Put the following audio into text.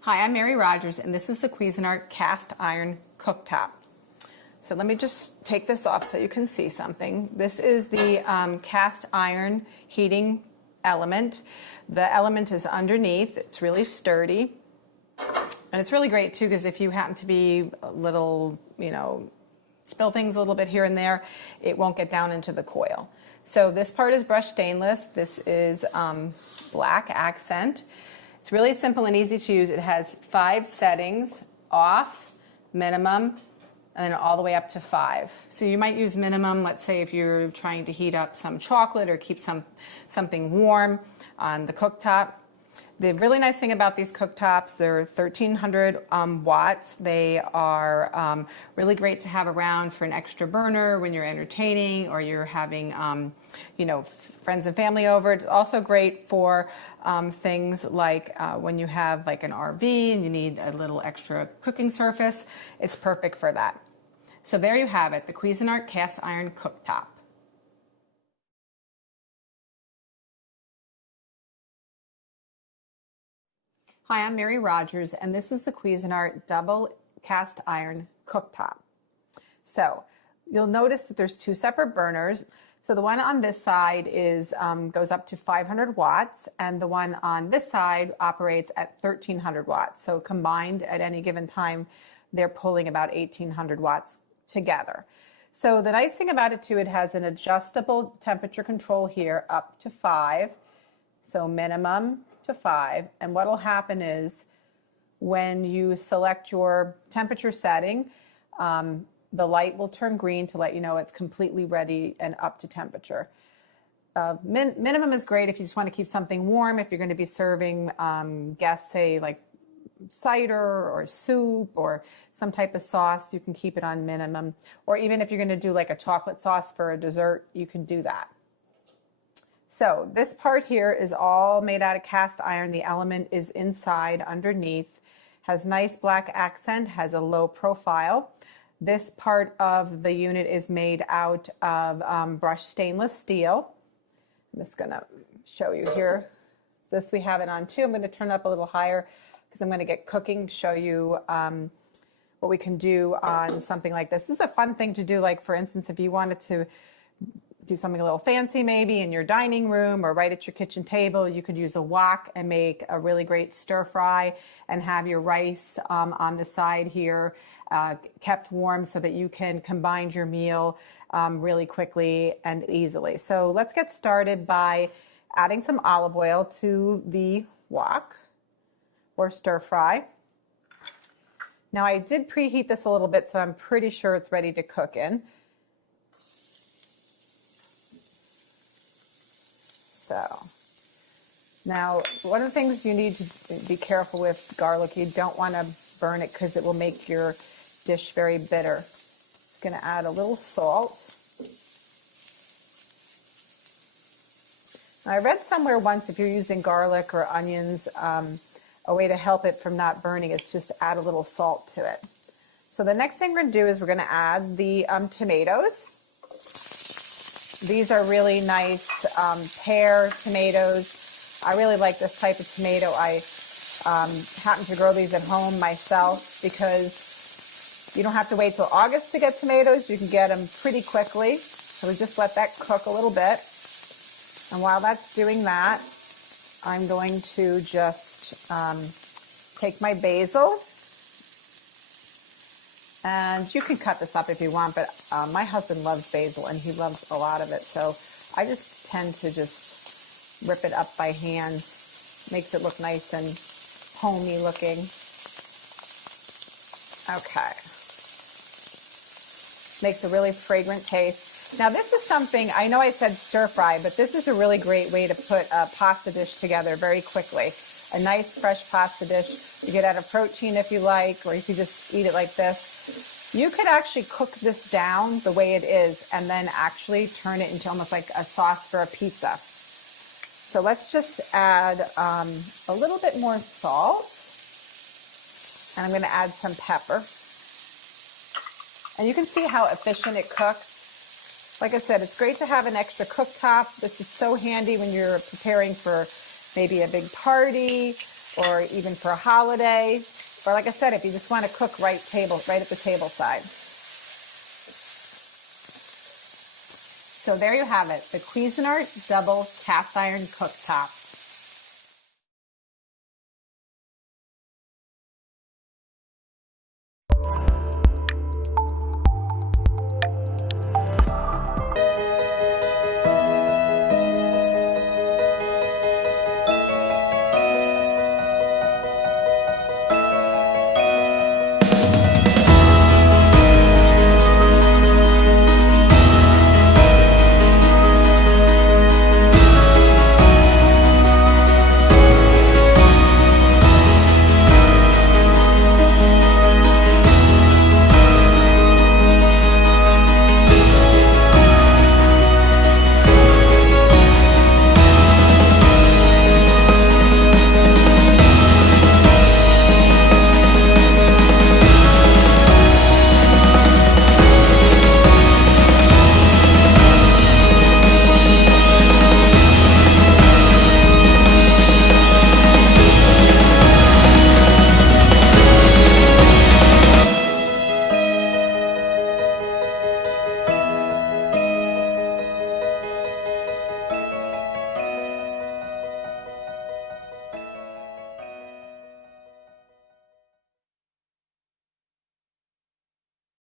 Hi, I'm Mary Rogers, and this is the Cuisinart cast iron cooktop. So let me just take this off so you can see something. This is the cast iron heating element. The element is underneath. It's really sturdy. And it's really great too, because if you happen to be a little, spill things a little bit here and there, it won't get down into the coil. So this part is brushed stainless. This is black accent. It's really simple and easy to use. It has 5 settings: off, minimum, and then all the way up to 5. So you might use minimum, let's say if you're trying to heat up some chocolate or keep something warm on the cooktop. The really nice thing about these cooktops, they're 1300 watts. They are really great to have around for an extra burner when you're entertaining or you're having, friends and family over. It's also great for things like when you have like an RV and you need a little extra cooking surface. It's perfect for that. So there you have it, the Cuisinart cast iron cooktop. Hi, I'm Mary Rogers, and this is the Cuisinart double cast iron cooktop. So you'll notice that there's 2 separate burners. So the one on this side goes up to 500 watts, and the one on this side operates at 1300 watts. So combined at any given time, they're pulling about 1800 watts together. So the nice thing about it too, it has an adjustable temperature control here up to 5. So minimum to 5, and what will happen is when you select your temperature setting, the light will turn green to let you know it's completely ready and up to temperature. Minimum is great if you just want to keep something warm. If you're going to be serving guests, say like cider or soup or some type of sauce, you can keep it on minimum. Or even if you're going to do like a chocolate sauce for a dessert, you can do that. So this part here is all made out of cast iron. The element is inside underneath, has nice black accent, has a low profile. This part of the unit is made out of brushed stainless steel. I'm just going to show you here. This we have it on too. I'm going to turn it up a little higher because I'm going to get cooking, show you what we can do on something like this. This is a fun thing to do, like for instance, if you wanted to do something a little fancy maybe in your dining room or right at your kitchen table, you could use a wok and make a really great stir fry and have your rice on the side here kept warm so that you can combine your meal really quickly and easily. So let's get started by adding some olive oil to the wok or stir fry. Now I did preheat this a little bit, so I'm pretty sure it's ready to cook in. So now one of the things you need to be careful with garlic, you don't want to burn it because it will make your dish very bitter. I'm going to add a little salt. Now, I read somewhere once if you're using garlic or onions, a way to help it from not burning is just to add a little salt to it. So the next thing we're going to do is we're going to add the tomatoes. These are really nice pear tomatoes. I really like this type of tomato. I happen to grow these at home myself because you don't have to wait till August to get tomatoes. You can get them pretty quickly. So we just let that cook a little bit. And while that's doing that, I'm going to just take my basil. And you can cut this up if you want, but my husband loves basil and he loves a lot of it. So I just tend to just rip it up by hand. Makes it look nice and homey looking. Okay. Makes a really fragrant taste. Now this is something, I know I said stir fry, but this is a really great way to put a pasta dish together very quickly. A nice fresh pasta dish. You could add a protein if you like, or you could just eat it like this. You could actually cook this down the way it is and then actually turn it into almost like a sauce for a pizza. So let's just add a little bit more salt, and I'm going to add some pepper. And you can see how efficient it cooks. Like I said, it's great to have an extra cooktop. This is so handy when you're preparing for maybe a big party or even for a holiday, or like I said, if you just want to cook right at the table side. So there you have it, the Cuisinart double cast iron cooktop.